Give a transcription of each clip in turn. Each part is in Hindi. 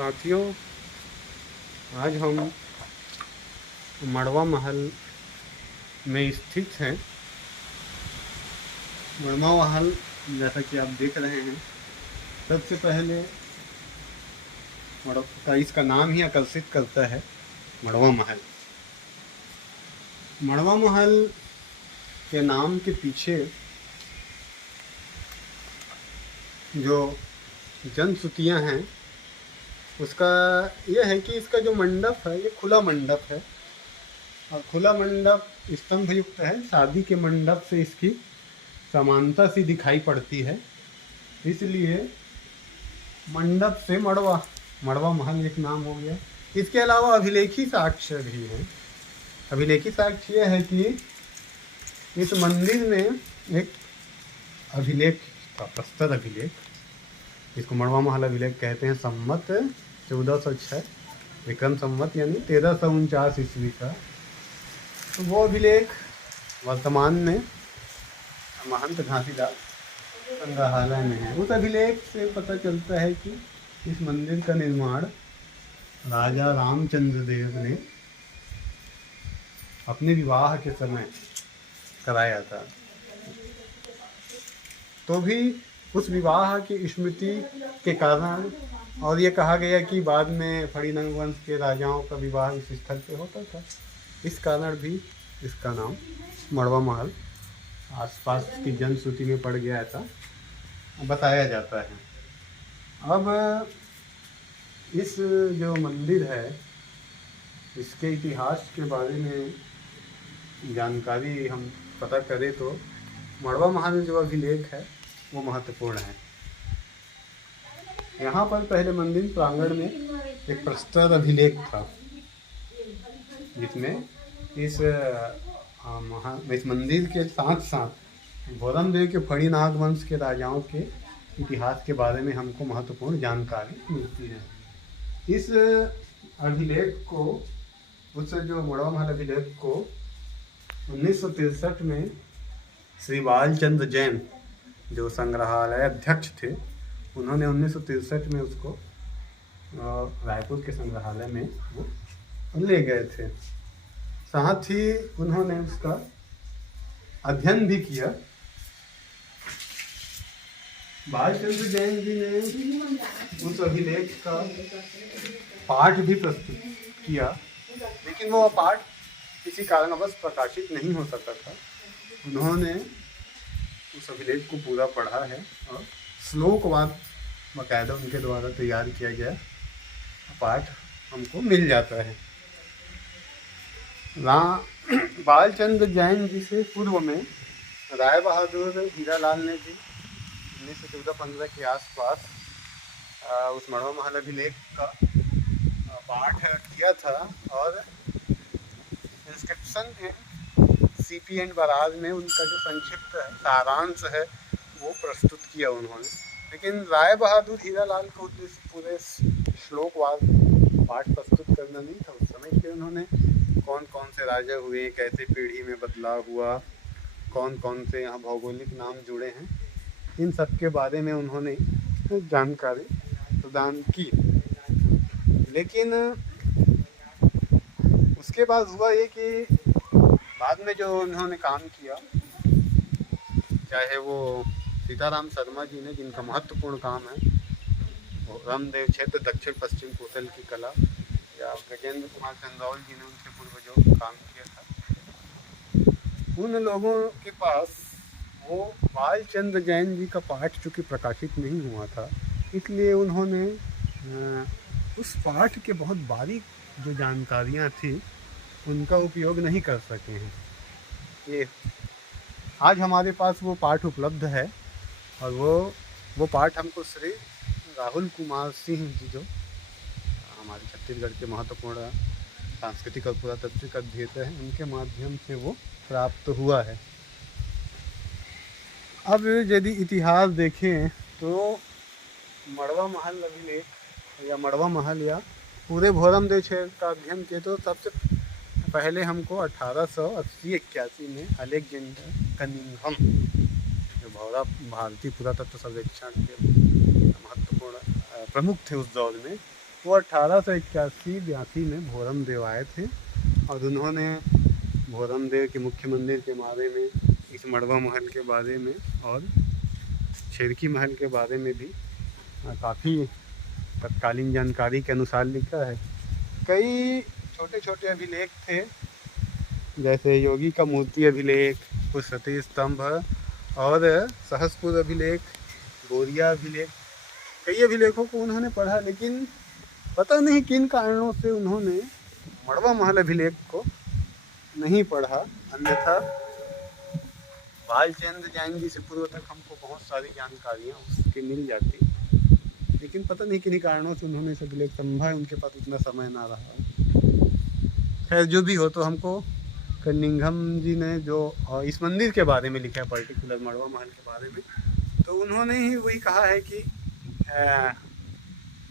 साथियों, आज हम मड़वा महल में स्थित हैं। मड़वा महल जैसा कि आप देख रहे हैं, सबसे पहले मड़वा इसका नाम ही आकर्षित करता है। मड़वा महल मड़वा महल के नाम के पीछे जो जनश्रुतियाँ हैं उसका यह है कि इसका जो मंडप है ये खुला मंडप है और खुला मंडप स्तंभ युक्त है। शादी के मंडप से इसकी समानता सी दिखाई पड़ती है, इसलिए मंडप से मड़वा महल एक नाम हो गया। इसके अलावा अभिलेखी साक्ष्य भी हैं। अभिलेखी साक्ष्य यह है कि इस मंदिर में एक अभिलेख था, प्रस्तर अभिलेख, इसको मड़वा महल अभिलेख कहते हैं। संवत 1406 विक्रम संवत यानी 1349 ईस्वी का। तो वो अभिलेख वर्तमान में महंत घासीदास संग्रहालय में है। उस अभिलेख से पता चलता है कि इस मंदिर का निर्माण राजा रामचंद्र देव ने अपने विवाह के समय कराया था। तो भी उस विवाह की स्मृति के कारण, और ये कहा गया कि बाद में फणिनंग वंश के राजाओं का विवाह इस स्थल पे होता था, इस कारण भी इसका नाम मड़वा महल आसपास की जनश्रुति में पड़ गया था, बताया जाता है। अब इस जो मंदिर है इसके इतिहास के बारे में जानकारी हम पता करें तो मड़वा महल जो अभिलेख है वो महत्वपूर्ण है। यहाँ पर पहले मंदिर प्रांगण में एक प्रस्तर अभिलेख था, जिसमें इस मंदिर के साथ साथ भोरमदेव के फणिनाग वंश के राजाओं के इतिहास के बारे में हमको महत्वपूर्ण जानकारी मिलती है। इस अभिलेख को, उस जो मड़वा महल अभिलेख को 1963 में श्री बालचंद्र जैन जो संग्रहालय अध्यक्ष थे, उन्होंने 1963 में उसको रायपुर के संग्रहालय में वो ले गए थे। साथ ही उन्होंने उसका अध्ययन भी किया। बालचंद्र जैन जी ने उस अभिलेख का पाठ भी प्रस्तुत किया, लेकिन वो पाठ किसी कारणवश प्रकाशित नहीं हो सका था। उन्होंने उस अभिलेख को पूरा पढ़ा है और श्लोकवाद बाकायदा उनके द्वारा तैयार किया गया पाठ हमको मिल जाता है। बालचंद्र जैन जी से पूर्व में राय बहादुर हीरालाल ने भी 1914-15 के आसपास उस मड़वा महल अभिलेख का पाठ किया था और इंस्क्रिप्शन CP एंड बराज में उनका जो संक्षिप्त सारांश है वो प्रस्तुत किया उन्होंने। लेकिन राय बहादुर हीरालाल को उद्देश्य पूरे श्लोकवाद पाठ प्रस्तुत करना नहीं था उस समय के। उन्होंने कौन कौन से राजा हुए, कैसे पीढ़ी में बदलाव हुआ, कौन कौन से यहाँ भौगोलिक नाम जुड़े हैं, इन सब के बारे में उन्होंने जानकारी प्रदान की। लेकिन उसके बाद हुआ ये कि बाद में जो उन्होंने काम किया, चाहे वो सीताराम शर्मा जी ने, जिनका महत्वपूर्ण काम है रामदेव क्षेत्र दक्षिण पश्चिम कोतल की कला, या गजेंद्र कुमार चंद्रौल जी ने उनके पूर्वजों काम किया था, उन लोगों के पास वो बालचंद्र जैन जी का पाठ चूँकि प्रकाशित नहीं हुआ था, इसलिए उन्होंने उस पाठ के बहुत बारीक जो जानकारियाँ थी उनका उपयोग नहीं कर सके हैं। ये आज हमारे पास वो पाठ उपलब्ध है और वो पाठ हमको श्री राहुल कुमार सिंह जी, जो हमारे छत्तीसगढ़ के महत्वपूर्ण सांस्कृतिक और पुरातात्विक अध्येता हैं, उनके माध्यम से वो प्राप्त हुआ है। अब यदि इतिहास देखें तो मड़वा महल अभिलेख या मड़वा महल या पूरे भोरमदेव क्षेत्र का अध्ययन किए तो सबसे पहले हमको 1880-81 में अलेक्जेंडर कनिंघम, जो भारतीय पुरातत्व सर्वेक्षण के महत्वपूर्ण प्रमुख थे उस दौर में, वो 1881-82 में भोरम देव आए थे और उन्होंने भोरम देव के मुख्य मंदिर के बारे में, इस मड़वा महल के बारे में और छेरकी महल के बारे में भी काफ़ी तत्कालीन जानकारी के अनुसार लिखा है। कई छोटे छोटे अभिलेख थे, जैसे योगी का मूर्ति अभिलेख, कुछ सती स्तंभ और सहसपुर अभिलेख, बोरिया अभिलेख, कई अभिलेखों को उन्होंने पढ़ा, लेकिन पता नहीं किन कारणों से उन्होंने मड़वा महल अभिलेख को नहीं पढ़ा। अन्यथा भालचंद्र जैन जी से पूर्व तक हमको बहुत सारी जानकारियाँ उसकी मिल जाती, लेकिन पता नहीं किन्हीं कारणों से उन्होंने इस अभिलेख संभव, उनके पास इतना समय ना रहा। खैर जो भी हो, तो हमको कनिंघम जी ने जो इस मंदिर के बारे में लिखा है, पर्टिकुलर मड़वा महल के बारे में, तो उन्होंने ही वही कहा है कि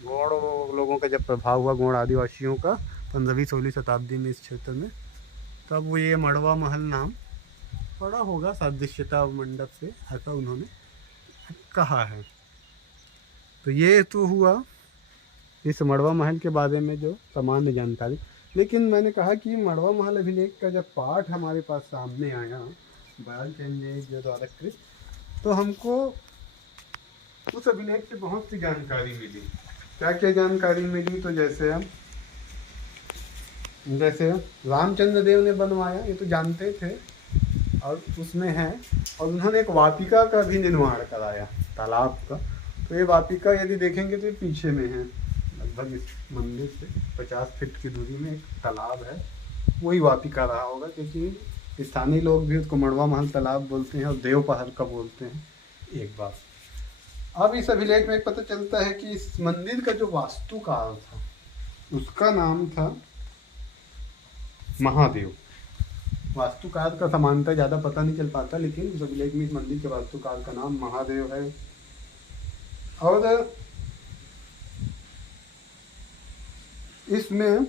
गौड़ लोगों का जब प्रभाव हुआ, गौड़ आदिवासियों का 15वीं-16वीं शताब्दी में इस क्षेत्र में, तब वो ये मड़वा महल नाम पड़ा होगा सादृश्यता मंडप से, ऐसा उन्होंने कहा है। तो ये तो हुआ इस मड़वा महल के बारे में जो सामान्य जानकारी। लेकिन मैंने कहा कि मड़वा महल अभिलेख का जब पाठ हमारे पास सामने आया भालचंद्र जी द्वारा कृत, तो हमको उस अभिलेख से बहुत सी जानकारी मिली। क्या क्या जानकारी मिली? तो जैसे रामचंद्र देव ने बनवाया, ये तो जानते थे, और उसमें है, और उन्होंने एक वाटिका का भी निर्माण कराया तालाब का। तो ये वाटिका यदि देखेंगे तो ये पीछे में है, लगभग इस मंदिर से 50 फीट की दूरी में एक तालाब है, वही वाटिका रहा होगा, क्योंकि स्थानीय लोग भी उसको मड़वा महल तालाब बोलते हैं और देव पहाड़ का बोलते हैं। एक बात अब इस अभिलेख में पता चलता है कि इस मंदिर का जो वास्तुकार था उसका नाम था महादेव। वास्तुकार का समानता ज़्यादा पता नहीं चल पाता, लेकिन उस अभिलेख में इस मंदिर के वास्तुकार का नाम महादेव है। और इसमें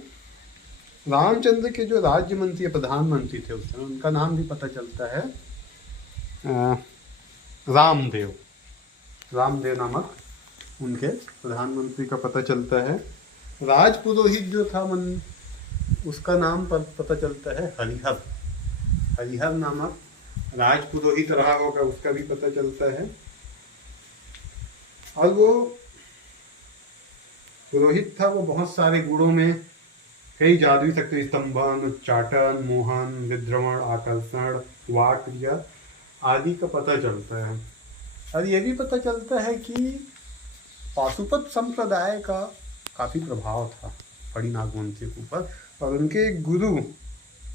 रामचंद्र के जो राज्य मंत्री प्रधानमंत्री थे उस समय, उनका नाम भी पता चलता है रामदेव नामक उनके प्रधानमंत्री का पता चलता है। राजपुरोहित जो था उसका नाम पता चलता है हरिहर नामक राजपुरोहित रहा होगा, उसका भी पता चलता है। और वो पुरोहित था, वो बहुत सारे गुणों में कई जादुई शक्ति, स्तंभन, उच्चाटन, मोहन, विद्रमण, आकर्षण, वाक क्रिया आदि का पता चलता है। और ये भी पता चलता है कि पाशुपत संप्रदाय का काफ़ी प्रभाव था फड़ी नागवंशी के ऊपर, और उनके गुरु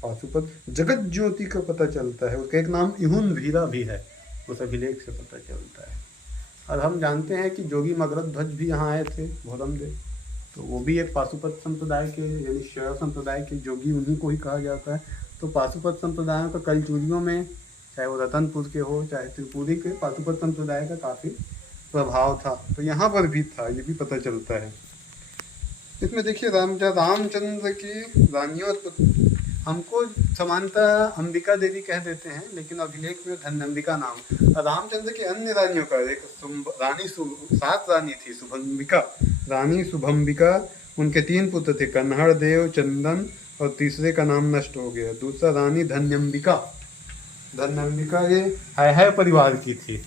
पाशुपत जगत ज्योति का पता चलता है। उसका एक नाम इहुन भीरा भी है, उस अभिलेख से पता चलता है। और हम जानते हैं कि जोगी मगरत ध्वज भी यहाँ आए थे भोरम देव, तो वो भी एक पाशुपत संप्रदाय के, यानी शैव संप्रदाय के जोगी उन्हीं को ही कहा जाता है। तो पाशुपत संप्रदायों का कलचुरियों में, चाहे वो रतनपुर के हो चाहे त्रिपुरी के, पाशुपत संप्रदाय का काफ़ी प्रभाव था। तो यहाँ पर भी था, ये भी पता चलता है। इसमें देखिए रामचंद्र की रानियों, हमको समानतः अंबिका देवी कह देते हैं, लेकिन अभिलेख में धन्यंबिका नाम। रामचंद्र की अन्य रानियों का एक रानी 7 रानी थी, शुभंबिका, रानी शुभंबिका, उनके 3 पुत्र थे, कन्हड़ देव, चंदन, और तीसरे का नाम नष्ट हो गया। दूसरा रानी धन्यंबिका ये है परिवार की थी।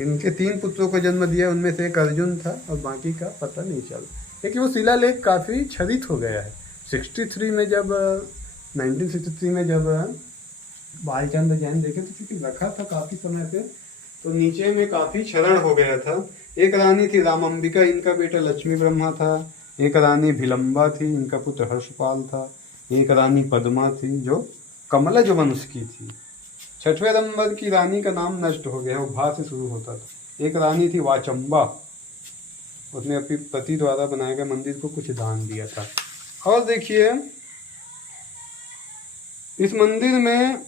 इनके 3 पुत्रों को जन्म दिया, उनमें से एक अर्जुन था और बाकी का पता नहीं चल। लेकिन वो शिलालेख काफ़ी क्षरित हो गया है। 1963 में जब भालचंद्र जैन देखे तो चूँकि रखा था काफ़ी समय से, तो नीचे में काफ़ी क्षरण हो गया था। एक रानी थी रामंबिका, इनका बेटा लक्ष्मी ब्रह्मा था। एक रानी भिलंबा थी, इनका पुत्र हर्षपाल था। एक रानी पद्मा थी जो कमलज वंश की थी। 6वें नंबर की रानी का नाम नष्ट हो गया, वो भा से शुरू होता था। एक रानी थी वाचंबा, उसने अपने पति द्वारा बनाए गए मंदिर को कुछ दान दिया था। और देखिए इस मंदिर में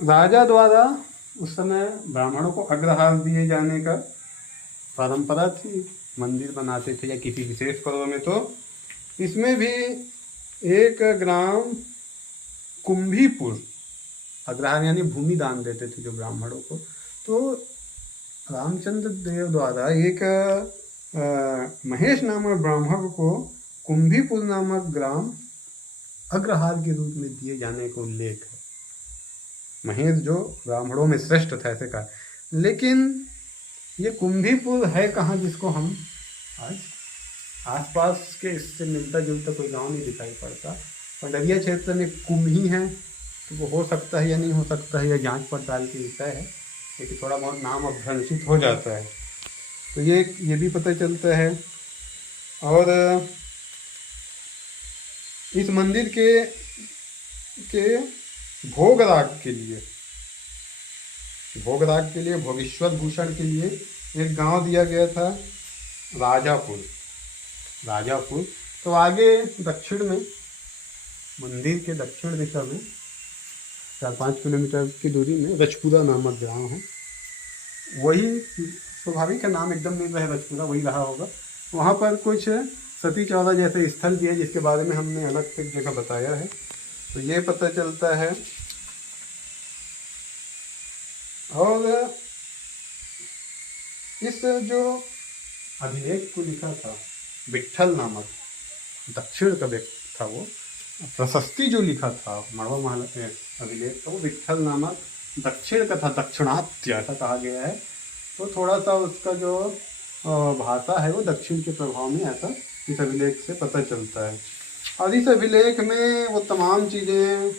राजा द्वारा उस समय ब्राह्मणों को अग्रहार दिए जाने का परंपरा थी, मंदिर बनाते थे या किसी विशेष पर्व में। तो इसमें भी एक ग्राम कुंभीपुर अग्रहार यानी भूमि दान देते थे जो ब्राह्मणों को। तो रामचंद्र देव द्वारा एक महेश नामक ब्राह्मण को कुंभीपुर नामक ग्राम अग्रहार के रूप में दिए जाने का उल्लेख है। महेश जो ब्राह्मणों में श्रेष्ठ था ऐसे कहा। लेकिन ये कुंभीपुर है कहाँ, जिसको हम आज आसपास के इससे मिलता जुलता कोई गांव नहीं दिखाई पड़ता। पंडरिया क्षेत्र में कुंभी है, तो वो हो सकता है या नहीं हो सकता है, या जांच पड़ताल की विषय है, लेकिन थोड़ा बहुत नाम अभ्रंशित हो जाता है। तो ये भी पता चलता है। और इस मंदिर के भोगराग के लिए भोगेश्वर भूषण के लिए एक गांव दिया गया था, राजापुर। तो आगे दक्षिण में, मंदिर के दक्षिण दिशा में 4-5 किलोमीटर की दूरी में रजपुरा नामक ग्राम है। वही स्वाभाविक है, नाम एकदम नहीं रहा, रजपुरा वही रहा होगा। वहाँ पर कुछ सती चौरा जैसे स्थल भी है, जिसके बारे में हमने अलग से एक जगह बताया है। तो ये पता चलता है। और इस जो अभिलेख को लिखा था विट्ठल नामक दक्षिण का व्यक्ति था, वो प्रशस्ति जो लिखा था मड़वा महल अभिलेख था, वो विट्ठल नामक दक्षिण का था, दक्षिणात्य ऐसा कहा गया है। तो थोड़ा सा उसका जो भाषा है वो दक्षिण के प्रभाव में, ऐसा इस अभिलेख से पता चलता है। और इस अभिलेख में वो तमाम चीज़ें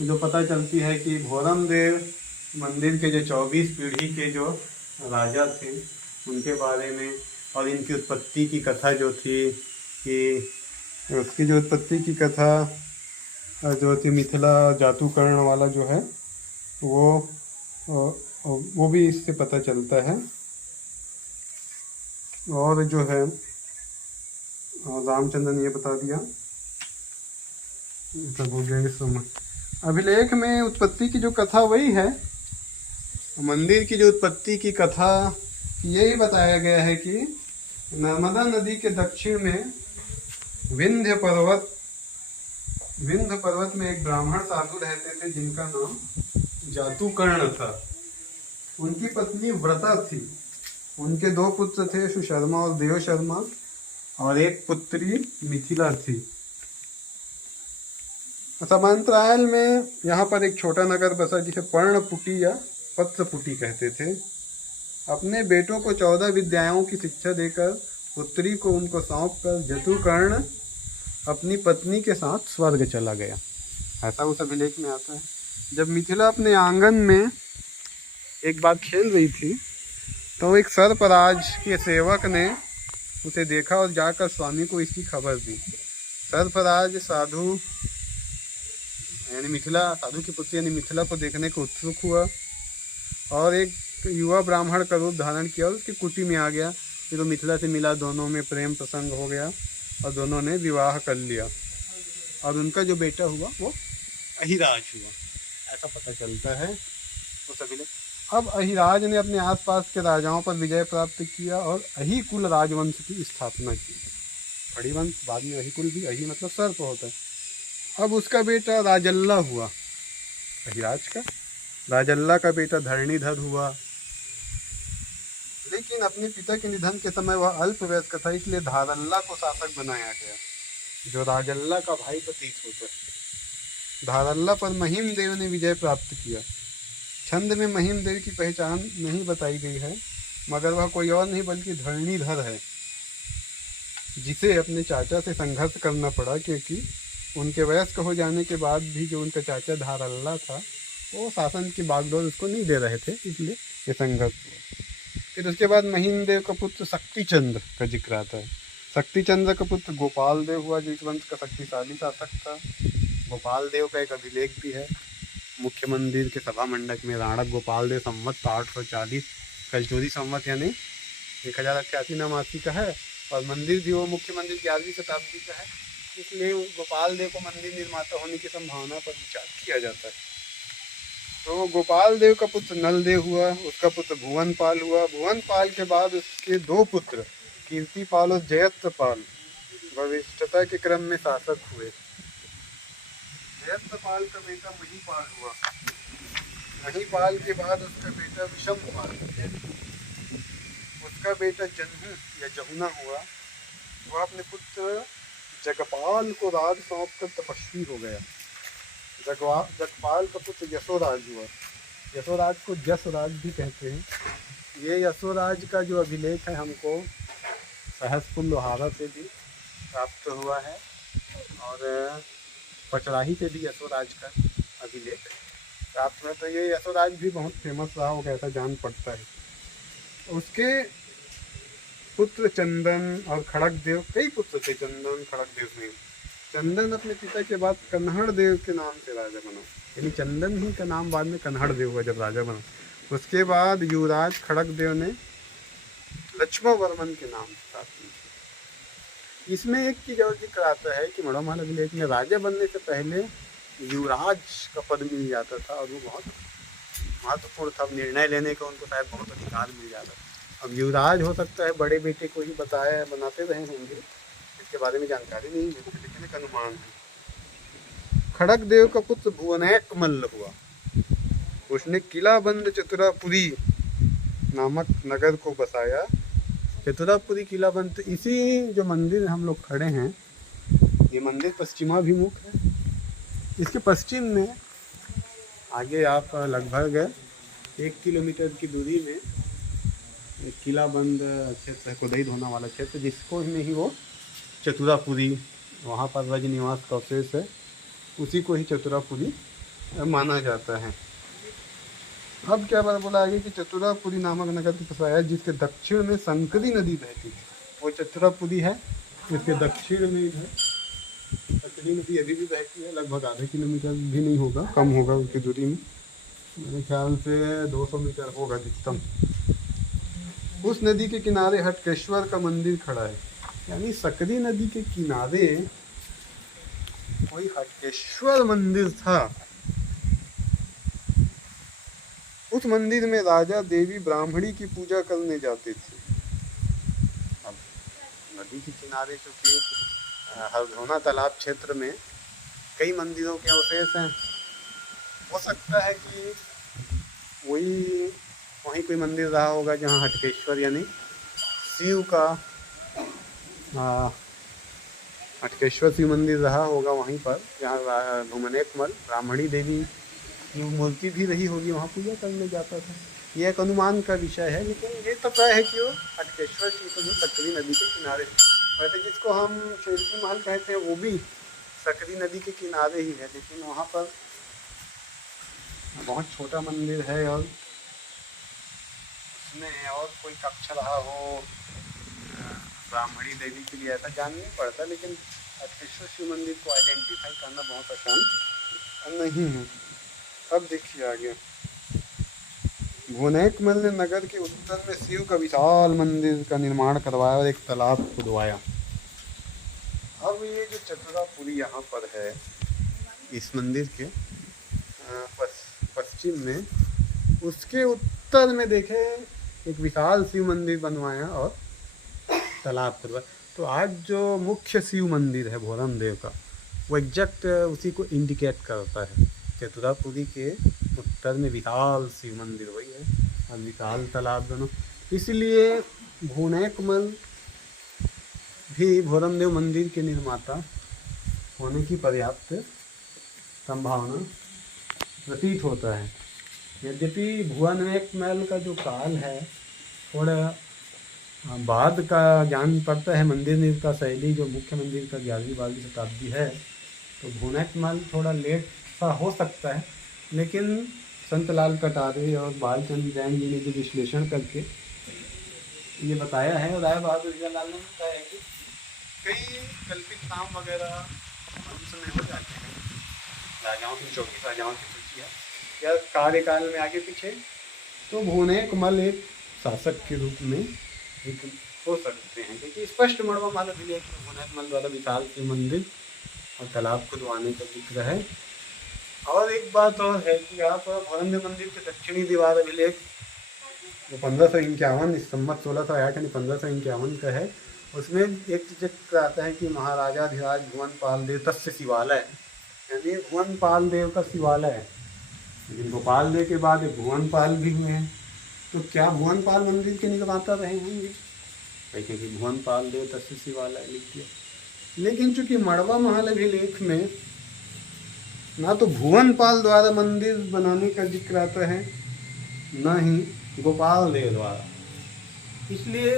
जो पता चलती है कि घोरम देव मंदिर के जो 24 पीढ़ी के जो राजा थे उनके बारे में, और इनकी उत्पत्ति की कथा जो थी, कि उसकी जो उत्पत्ति की कथा जो थी मिथिला जातुकर्ण वाला जो है वो भी इससे पता चलता है। और जो है रामचंद्र ने ये बता दिया, सब हो गया इस समय। अभिलेख में उत्पत्ति की जो कथा वही है, मंदिर की जो उत्पत्ति की कथा यही बताया गया है कि नर्मदा नदी के दक्षिण में विंध्य पर्वत में एक ब्राह्मण साधु रहते थे जिनका नाम जातुकर्ण था। उनकी पत्नी व्रता थी। उनके 2 पुत्र थे, सुशर्मा और देव शर्मा, और एक पुत्री मिथिला थी। समांतराल में यहाँ पर एक छोटा नगर बसा जिसे पर्णपुटी या पत्रपुटी कहते थे। अपने बेटों को 14 विद्याओं की शिक्षा देकर पुत्री को उनको सौंप कर जातुकर्ण अपनी पत्नी के साथ स्वर्ग चला गया, ऐसा उस अभिलेख में आता है। जब मिथिला अपने आंगन में एक बार खेल रही थी तो एक सर्पराज के सेवक ने उसे देखा और जाकर स्वामी को इसकी खबर दी। सर्पराज साधु यानी मिथिला, साधु की पुत्री यानी मिथिला को देखने को उत्सुक हुआ और एक युवा ब्राह्मण का रूप धारण किया और उसकी कुटी में आ गया। फिर वो मिथिला से मिला, दोनों में प्रेम प्रसंग हो गया और दोनों ने विवाह कर लिया और उनका जो बेटा हुआ वो अहिराज हुआ, ऐसा पता चलता है उस अभिलेख। अब अहिराज ने अपने आसपास के राजाओं पर विजय प्राप्त किया और अहि कुल राजवंश की स्थापना की। खड़ी वंश बाद में अहि कुल भी, अहि मतलब सर्प होता है। अब उसका बेटा राजल्ला हुआ, अहिराज का राजल्ला का बेटा धरणीधर हुआ। लेकिन अपने पिता के निधन के समय वह अल्प वयस्क था, इसलिए धारल्ला को शासक बनाया गया, जो राजल्ला का भाई प्रतीत होता है। धारल्ला पर महिम देव ने विजय प्राप्त किया। छंद में महिम देव की पहचान नहीं बताई गई है, मगर वह कोई और नहीं बल्कि धरणीधर है, जिसे अपने चाचा से संघर्ष करना पड़ा, क्योंकि उनके वयस्क हो जाने के बाद भी जो उनका चाचा धारल्ला था वो शासन की बागडोर उसको नहीं दे रहे थे, इसलिए ये संघर्ष हुआ। फिर उसके बाद महिम देव का पुत्र शक्तिचंद्र का जिक्र आता है। शक्तिचंद्र का पुत्र गोपाल देव हुआ, जो इस वंश का शक्तिशाली शासक था। गोपाल देव का एक अभिलेख भी है मुख्य मंदिर के सभा मंडप में। राणक गोपाल देव संवत 840 कलचोरी संवत यानी 1088 नामासी का है, और मंदिर भी वो मुख्य मंदिर 11वीं शताब्दी का है, इसलिए गोपाल देव को मंदिर निर्माता होने की संभावना पर विचार किया जाता है। तो गोपाल देव का पुत्र नलदेव हुआ, उसका पुत्र भुवनपाल हुआ। भुवनपाल के बाद उसके 2 पुत्र कीर्तिपाल और जयत्रपाल वरिष्ठता के क्रम में शासक हुए। जयत्रपाल का बेटा महिपाल हुआ। महिपाल के बाद उसका बेटा विषमपाल, उसका बेटा जन्हू या जहुना हुआ, वह अपने पुत्र जगपाल को राज सौंप कर तपस्वी हो गया। जगपाल का पुत्र यशोराज हुआ। यशोराज को जसराज भी कहते हैं। ये यशोराज का जो अभिलेख है हमको सहसपुर लोहारा से भी प्राप्त हुआ है और पचराही से भी यशोराज का अभिलेख प्राप्त हुआ। तो ये यशोराज भी बहुत फेमस रहा होगा ऐसा जान पड़ता है। उसके पुत्र चंदन और खड़गदेव, कई पुत्र थे। चंदन खड़गदेव में चंदन अपने पिता के बाद कन्हड़ देव के नाम से राजा बना, यानी चंदन ही का नाम बाद में कन्हड़ देव हुआ जब राजा बना। उसके बाद युवराज खड़गदेव ने लक्ष्मण वर्मन के नाम स्थापित की। इसमें एक चीज और जिक्र आता है कि मड़ोमाल अभिलेख में राजा बनने से पहले युवराज का पद मिल जाता था और वो बहुत महत्वपूर्ण था। निर्णय लेने का उनको शायद बहुत अधिकार मिल जाता था। अब युवराज हो सकता है बड़े बेटे को ही बनाते रहे होंगे, इसके बारे में जानकारी नहीं मिलती, लेकिन एक अनुमान है। खड़गदेव का पुत्र भुवनैक मल्ल हुआ। उसने किलाबंद चतुरापुरी नामक नगर को बसाया। चतुरापुरी किलाबंद, इसी जो मंदिर हम लोग खड़े हैं, ये मंदिर पश्चिमाभिमुख है। इसके पश्चिम में आगे आप लगभग 1 किलोमीटर की दूरी में किलाबंद क्षेत्र है, कोदई धोना वाला क्षेत्र, जिसको में ही वो चतुरापुरी, वहाँ पर ब्रज निवास का अवशेष है, उसी को ही चतुरापुरी माना जाता है। अब क्या बात बोला आगे कि चतुरापुरी नामक नगर को बसाया जिसके दक्षिण में संकरी नदी बहती है। वो चतुरापुरी है, इसके दक्षिण में इधर संकरी नदी अभी भी बहती है। लगभग आधे किलोमीटर भी नहीं होगा, कम होगा उसकी दूरी में, मेरे ख्याल से 200 मीटर होगा अधिकतम। उस नदी के किनारे हटकेश्वर का मंदिर खड़ा है, यानी सकरी नदी के किनारे कोई हटकेश्वर मंदिर था। उस मंदिर में राजा देवी ब्राह्मणी की पूजा करने जाते थे। अब नदी के किनारे चूंकि हरधोना तालाब क्षेत्र में कई मंदिरों के अवशेष हैं, हो सकता है कि वहीं कोई मंदिर रहा होगा जहाँ हटकेश्वर यानी शिव का हटकेश्वर शिव मंदिर रहा होगा वहीं पर, जहाँ भुवनेकमल ब्राह्मणी देवी की मूर्ति भी रही होगी, वहाँ पूजा करने जाता था। यह एक अनुमान का विषय है, लेकिन ये तो तय है कि वो हटकेश्वर शिव तो सकरी नदी के किनारे, वैसे जिसको हम शेरकी महल कहते हैं वो भी सकरी नदी के किनारे ही है, लेकिन वहाँ पर बहुत छोटा मंदिर है और उसमें और कोई कक्ष रहा हो ब्राह्मणी देवी के लिए, ऐसा जान नहीं पड़ता। लेकिन हटकेश्वर शिव मंदिर को आइडेंटिफाई करना बहुत आसान नहीं है। अब देखिए आगे, भुवनेकमल ने नगर के उत्तर में शिव का विशाल मंदिर का निर्माण करवाया और एक तालाब खुदवाया। अब ये जो चतुरापुरी यहाँ पर है, इस मंदिर के पश्चिम में, उसके उत्तर में देखे एक विशाल शिव मंदिर बनवाया और तालाब खुदवाया। तो आज जो मुख्य शिव मंदिर है भोरम देव का, वो एग्जैक्ट उसी को इंडिकेट करता है। चतुरापुरी के उत्तर में विशाल शिव मंदिर वही है और विशाल तालाब दोनों, इसलिए भुवनेकमल भी भोरम देव मंदिर के निर्माता होने की पर्याप्त संभावना प्रतीत होता है। यद्यपि भुवनेकमल का जो काल है थोड़ा बाद का जान पड़ता है। मंदिर निर्माण का शैली जो मुख्य मंदिर का 11वीं-12वीं शताब्दी है, तो भुवनेकमल थोड़ा लेट सा हो सकता है, लेकिन संत लाल कटारे और बालचंद जैन जी ने जो विश्लेषण करके ये बताया है, राय बहादुर लाल ने बताया कि कई कल्पित नाम वगैरह उसमें हो जाते हैं, राजाओं की 24 राजाओं की सूची है या कार्यकाल में आगे पीछे, तो भुवनेकमल एक शासक के रूप में एक हो सकते हैं, क्योंकि स्पष्ट मड़वामाल अभिलेख में भुवनेकमल द्वारा विशाल शिव मंदिर और तालाब खुदवाने का जिक्र है। और एक बात और है कि यहाँ पर भोरम देव मंदिर के दक्षिणी दीवार अभिलेख वो 1551 इस संवत 1608 यानी 1551 का है। उसमें एक जिक्र आता है कि महाराजाधिराज भुवनपाल देव तस्य शिवालय, यानी भुवनपाल देव का शिवालय है। लेकिन गोपाल देव के बाद एक भुवनपाल भी हुए हैं, तो क्या भुवनपाल मंदिर के निर्माता रहे होंगे? कहें कि भुवनपाल देव तस्य शिवालय लिख दिया, लेकिन चूंकि मड़वा महल अभिलेख में ना तो भुवनपाल द्वारा मंदिर बनाने का जिक्र आता है, न ही गोपाल देव द्वारा, इसलिए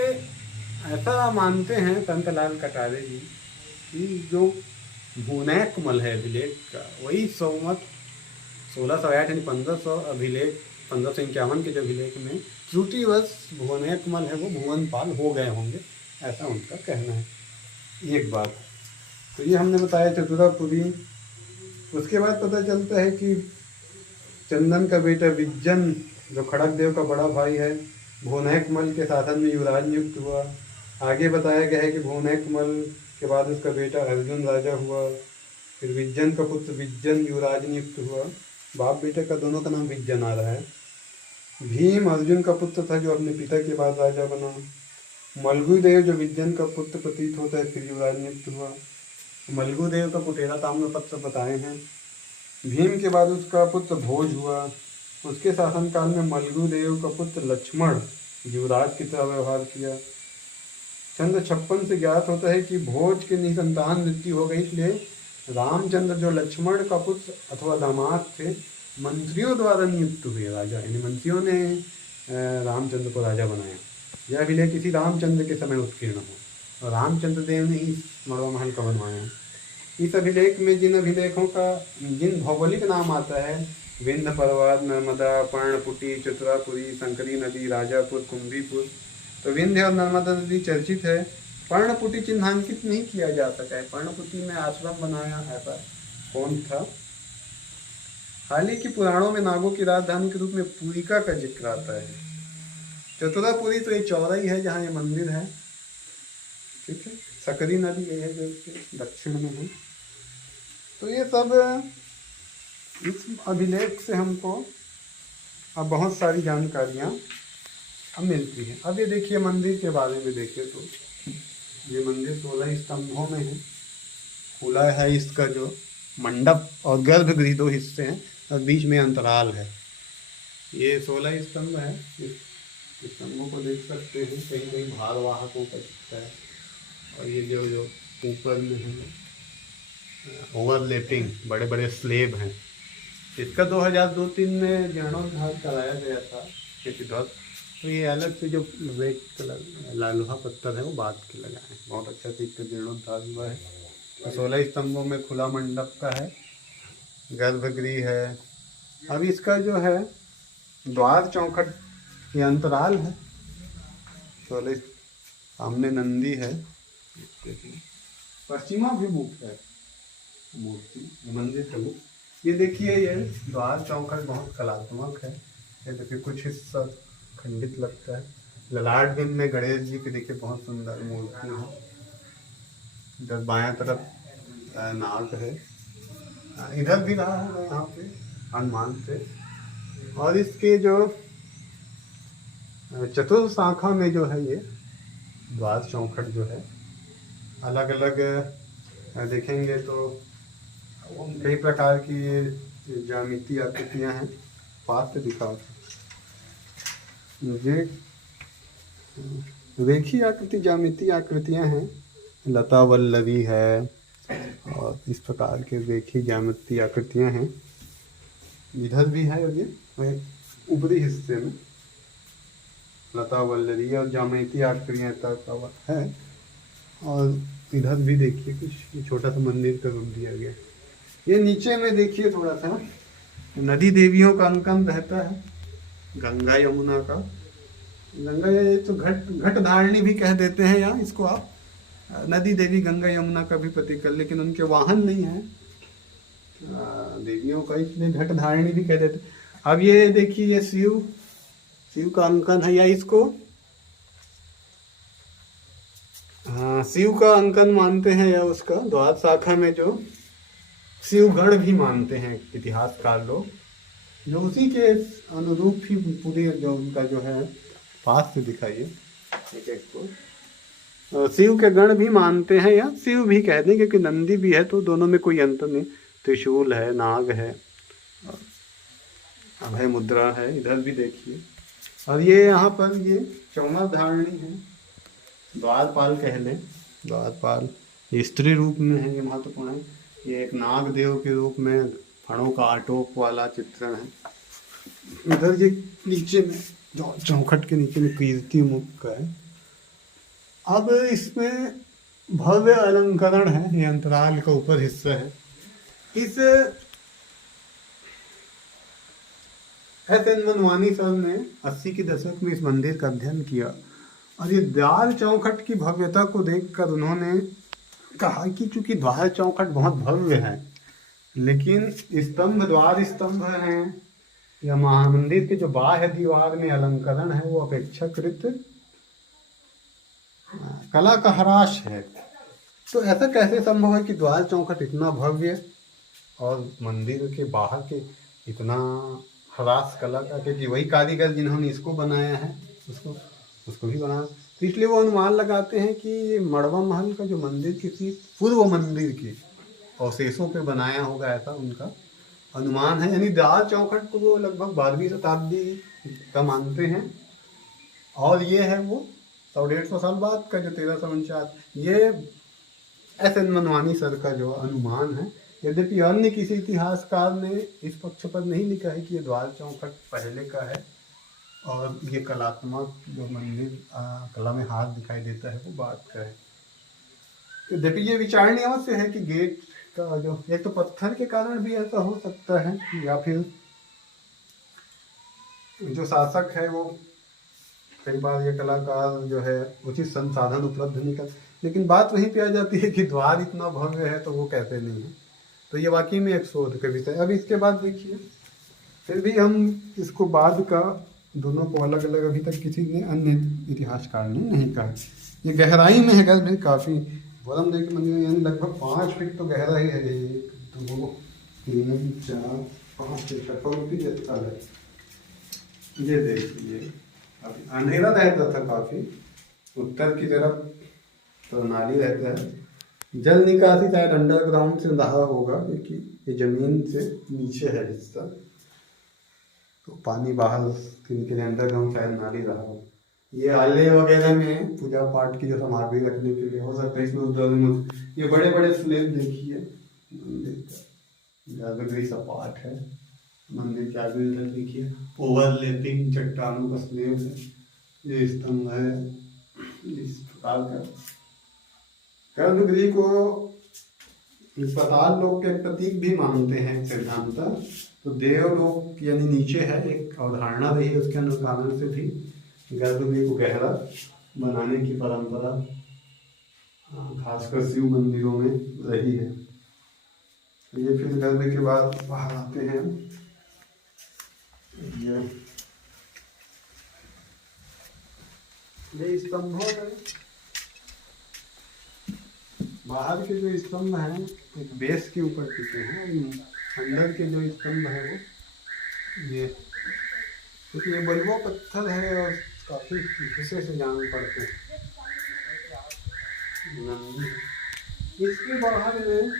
ऐसा मानते हैं संतलाल कटारे जी कि जो भुवनैकमल है अभिलेख का, वही संवत 1608 यानी 1500 अभिलेख 1551 के जो अभिलेख में त्रुटिवश भुवनैकमल है वो भुवनपाल हो गए होंगे, ऐसा उनका कहना है। एक बात तो ये हमने बताया चतुरापुरी। उसके बाद पता चलता है कि चंदन का बेटा विज्जन जो खड़क देव का बड़ा भाई है, भुवनैकमल के शासन में युवराज नियुक्त हुआ। आगे बताया गया है कि भुवनैकमल के बाद उसका बेटा अर्जुन राजा हुआ, फिर विज्जन का पुत्र विज्जन युवराज नियुक्त हुआ। बाप बेटे का दोनों का नाम विज्जन आ रहा है। भीम अर्जुन का पुत्र था जो अपने पिता के बाद राजा बना। मलगुदेव जो विज्जन का पुत्र प्रतीत होता है फिर युवराज नियुक्त हुआ। मलगुदेव का कुटेरा ताम्रपत्र बताए हैं। भीम के बाद उसका पुत्र भोज हुआ। उसके शासनकाल में मलगुदेव का पुत्र लक्ष्मण युवराज की तरह व्यवहार किया। चंद्र 56 से ज्ञात होता है कि भोज के निसंतान मृत्यु हो गई, इसलिए रामचंद्र जो लक्ष्मण का पुत्र अथवा दामाद थे, मंत्रियों द्वारा नियुक्त हुए राजा, यानी मंत्रियों ने रामचंद्र को राजा बनाया। यह अभिलेख किसी रामचंद्र के समय उत्कीर्ण हो और रामचंद्र देव ने ही मड़वा महल का बनवाया। इस अभिलेख में जिन भौगोलिक नाम आता है, विंध्य पर्वत, नर्मदा, पर्णपुटी, चतुरापुरी, शंकरी नदी, राजापुर, कुंभीपुर, तो विंध्य और नर्मदा नदी चर्चित है। पर्णपुटी चिन्हांकित नहीं किया जा सका है। पर्णपुटी में आश्रम बनाया ऐसा कौन था? हालांकि पुराणों में नागों की राजधानी के रूप में पुरिका का जिक्र आता है। चतुरापुरी तो ये चौराई है जहाँ ये मंदिर है, ठीक है। सकरी नदी ये है जो दक्षिण में है। तो ये सब इस अभिलेख से हमको अब बहुत सारी जानकारियाँ अब मिलती हैं। अब ये देखिए मंदिर के बारे में देखिए तो ये मंदिर 16 स्तंभों में है, खुला है। इसका जो मंडप और गर्भगृह 2 हिस्से हैं और बीच में अंतराल है। ये 16 स्तंभ है। इस स्तंभों को देख सकते हैं, कहीं कहीं भारवाहकों का चित्र है। और ये जो ऊपर में है ओवरलैपिंग बड़े बड़े स्लेब हैं। इसका 2002-03 में जीर्णोद्धार कराया गया था किसी ध्वस्त, तो ये अलग से जो रेड कलर लोहा पत्थर है वो बाद के लगाए हैं। बहुत अच्छा से इसका जीर्णोद्धार हुआ है। तो 16 स्तंभों में खुला मंडप का है, गर्भगृह है। अब इसका जो है द्वार चौखट ये अंतराल है। 16 सामने नंदी है, पश्चिमाभिमुख है मूर्ति मंदिर का मुख। ये देखिए ये द्वार चौखट बहुत कलात्मक है। ये देखिए कुछ हिस्सा खंडित लगता है। ललाट बिंब में गणेश जी की देखिए बहुत सुंदर मूर्ति है। इधर बायां तरफ नाग है, इधर भी रहा होगा यहाँ पे हनुमान से। और इसके जो चतुर्थ शाखा में जो है ये द्वार चौखट जो है अलग अलग देखेंगे तो कई प्रकार की ज्यामिति आकृतियाँ हैं। पात्र दिखाओ मुझे, रेखी आकृति ज्यामिति आकृतियाँ हैं। लता वल्लवी है और इस प्रकार के रेखी ज्यामिति आकृतियाँ हैं। इधर भी है और ये ऊपरी हिस्से में लता वल्लवी और ज्यामिति आकृतियाँ तक है। और इधर भी देखिए कुछ छोटा सा मंदिर का रूप दिया गया। ये नीचे में देखिए थोड़ा सा नदी देवियों का अंकन रहता है, गंगा यमुना का। गंगा ये तो घट धारणी भी कह देते हैं, या इसको आप नदी देवी गंगा यमुना का भी प्रतीक कर, लेकिन उनके वाहन नहीं है देवियों का, इसलिए घट धारणी भी कह देते। अब ये देखिए ये शिव का अंकन है, या इसको शिव का अंकन मानते हैं, या उसका द्वार शाखा में जो शिवगढ़ भी मानते हैं इतिहासकार लोग, जो उसी के अनुरूप ही पूरी जो उनका जो है पास से दिखाइए एक को शिव के गण भी मानते हैं, या शिव भी कह दें क्योंकि नंदी भी है तो दोनों में कोई अंतर नहीं। त्रिशूल है, नाग है, अभय मुद्रा है। इधर भी देखिए और ये यहाँ पर ये चौमर धारणी है, द्वारपाल कह लें, द्वारपाल ये स्त्री रूप में है, ये महत्वपूर्ण है। ये एक नागदेव के रूप में फणों का आटोप वाला चित्रण है। इधर ये नीचे में जो चौखट के नीचे में कीर्ति मुख का है। अब इसमें भव्य अलंकरण है, ये अंतराल का ऊपर हिस्सा है। इस एस.एन. मनवानी सर ने 80 के दशक में इस मंदिर का अध्ययन किया और ये द्वार चौखट की भव्यता को देखकर उन्होंने कहा कि चूंकि द्वार चौखट बहुत भव्य है, लेकिन स्तंभ द्वार स्तंभ हैं या महामंदिर के जो बाह्य दीवार में अलंकरण है वो अपेक्षाकृत कला का ह्रास है। तो ऐसा कैसे संभव है कि द्वार चौखट इतना भव्य और मंदिर के बाहर के इतना ह्रास कला का, क्योंकि वही कारीगर जिन्होंने इसको बनाया है उसको भी बनाया, तो इसलिए वो अनुमान लगाते हैं कि ये मड़वा महल का जो मंदिर किसी पूर्व मंदिर के अवशेषों पे बनाया होगा, ऐसा उनका अनुमान है। यानी द्वार चौखट को वो लगभग 12वीं शताब्दी का मानते हैं और ये है वो 100-150 साल बाद का जो 1349, ये एस.एन. मनवानी सर का जो अनुमान है। यद्यपि अन्य किसी इतिहासकार ने इस पक्ष पर नहीं लिखा है कि ये द्वार चौखट पहले का है और ये कलात्मक जो मंदिर कला में हाथ दिखाई देता है वो बाद का है। यद्यपि ये विचारणीय अवश्य है कि गेट का जो एक तो पत्थर के कारण भी ऐसा हो सकता है, या फिर जो शासक है वो कई बार ये कलाकार जो है उचित संसाधन उपलब्ध नहीं कर, लेकिन बात वहीं पे आ जाती है कि द्वार इतना भव्य है तो वो कहते नहीं है। तो ये वाकई में एक शोध का विषय। अब इसके बाद देखिए, फिर भी हम इसको बाद का दोनों को अलग अलग अभी तक किसी ने अन्य इतिहासकार ने नहीं कहा। ये गहराई में है गर्भ काफ़ी, वरम देव के मंदिर में यानी लगभग 5 फीट तो गहरा ही है। 1 2 3 4 5 फीट का स्थल है। ये देखिए अभी अंधेरा रहता था काफ़ी, उत्तर की तरफ तो नाली रहता है, जल निकासी शायद अंडरग्राउंड से रहा होगा क्योंकि ये जमीन से नीचे है हिस्सा, तो पानी बाहर के लिए अंडरग्राउंड शायद नाली रहा हो। ये आले वगैरह में पूजा पाठ की जो सामग्री रखने के लिए हो सकता है इसमें उधर। ये बड़े बड़े स्लैब देखिए, मंदिर का गर्भगृह सपाट है, मंदिर के आगे उधर देखिए ओवरलैपिंग चट्टानों का स्लैब है, ये स्तंभ है। इस प्रकार का गर्भगृह को अस्पताल लोग के प्रतीक भी मानते हैं सिद्धांत। तो देवलोक यानी नीचे है, एक अवधारणा रही है उसके अनुसारण से भी गर्भगृह को गहरा बनाने की परंपरा खासकर शिव मंदिरों में रही है। तो ये फिर गर्भ के बाद बाहर आते हैं, ये स्तंभों में बाहर के जो स्तंभ हैं एक बेस के ऊपर टिके हैं, अंदर के जो स्तंभ है वो ये, क्योंकि ये बलुआ पत्थर है और काफ़ी घिसे से जान पड़ते हैं। इसके बाहर में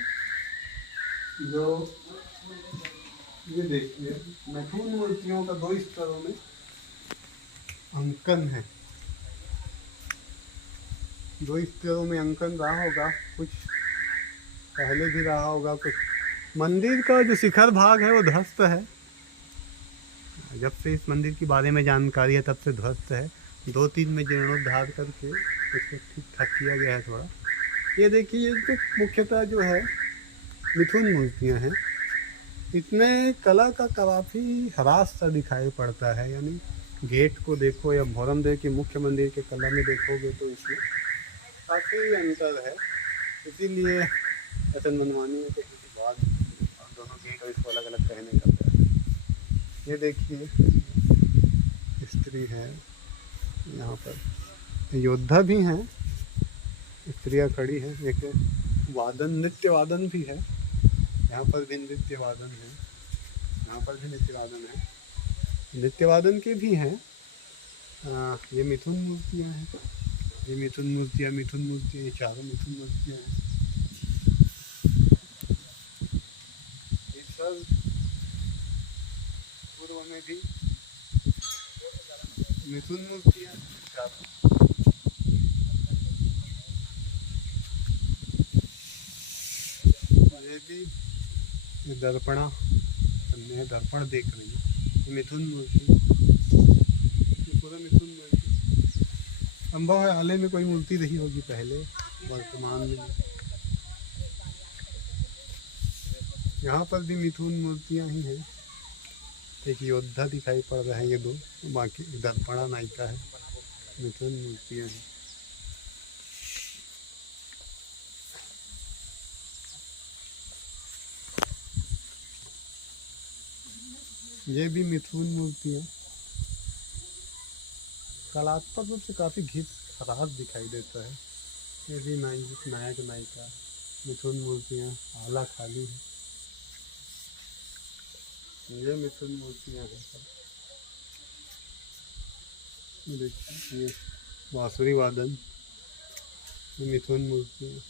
जो ये देखिए मैथुन मूर्तियों का 2 स्तरों में अंकन है, 2 स्तरों में अंकन रहा होगा, कुछ पहले भी रहा होगा, कुछ मंदिर का जो शिखर भाग है वो ध्वस्त है। जब से इस मंदिर के बारे में जानकारी है तब से ध्वस्त है, 2-3 में जीर्णोद्धार करके इसको ठीक ठाक किया गया है थोड़ा। ये देखिए ये मुख्यतः जो है मिथुन मूर्तियाँ हैं, इसमें कला का काफ़ी ह्रास सा दिखाई पड़ता है। यानी गेट को देखो या भोरम देव के मुख्य मंदिर के कला में देखोगे तो इसमें काफ़ी अंतर है। इसीलिए एस.एन. मनवानी ने तो किसी बाद दोनों गेट और इसको अलग अलग कहने का प्रयास। ये देखिए स्त्री है यहाँ पर, योद्धा भी हैं, स्त्रियाँ खड़ी हैं, एक वादन नृत्य वादन भी है, यहाँ पर भी नृत्य वादन है, यहाँ पर भी नृत्य वादन है, नृत्य वादन के भी हैं। ये मिथुन मूर्तियाँ हैं, ये मिथुन मूर्तियाँ, ये चारों मिथुन मूर्तियाँ हैं। ये सब पूर्व में भी मिथुन मूर्तियाँ ये भी दर्पणा कन्या दर्पण देख रही है। मिथुन मूर्ति, ये पूरा मिथुन मूर्ति। संभव है हाल में कोई मूर्ति रही होगी पहले, वर्तमान में। यहाँ पर भी मिथुन मूर्तियाँ ही हैं। एक योद्धा दिखाई पड़ रहा है, ये दो, बाकी दर्पणा नायिका है। मिथुन मूर्तियाँ हैं। ये भी मिथुन मूर्तियाँ कलात्मक रूप से काफ़ी घिस खराब दिखाई देता है। ये भी नायक नायिका मिथुन मूर्तियाँ, आला खाली है। ये मिथुन मूर्तियाँ हैं सब। देखिए ये बांसुरी वादन, मिथुन मूर्तियाँ।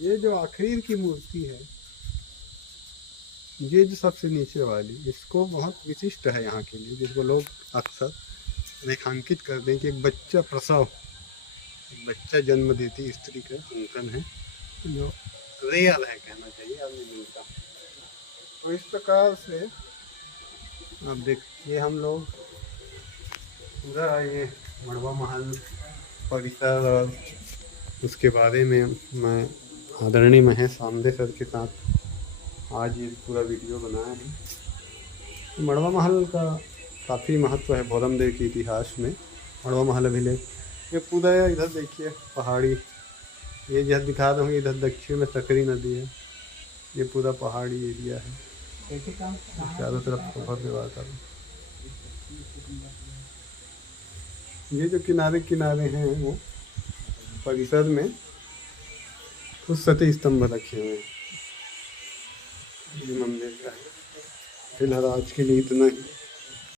ये जो आखिरी की मूर्ति है, ये जो सबसे नीचे वाली, इसको बहुत विशिष्ट है यहाँ के लिए, जिसको लोग अक्सर रेखांकित कर दें कि एक बच्चा प्रसव, एक बच्चा जन्म देती स्त्री का अंकन है, जो रेयर है कहना चाहिए, अब नहीं मिलता। तो इस प्रकार से अब देखिए हम लोग पूरा ये मड़वा महल परिसर और उसके बारे में मैं आदरणीय महेश आमदे सर के साथ आज ये पूरा वीडियो बनाया है। मड़वा महल का काफ़ी महत्व है भोरमदेव के इतिहास में। मड़वा महल अभिलेख, ये पूरा इधर देखिए पहाड़ी, ये जहाँ दिखा रहा हूँ इधर दक्षिण में सकरी नदी है, ये पूरा पहाड़ी एरिया है, चारों तरफ भव्य वातावरण। ये जो किनारे किनारे हैं वो परिसर में कुछ सती स्तंभ रखे हुए हैं। ये मंदिर का है। फिलहाल आज के लिए इतना ही।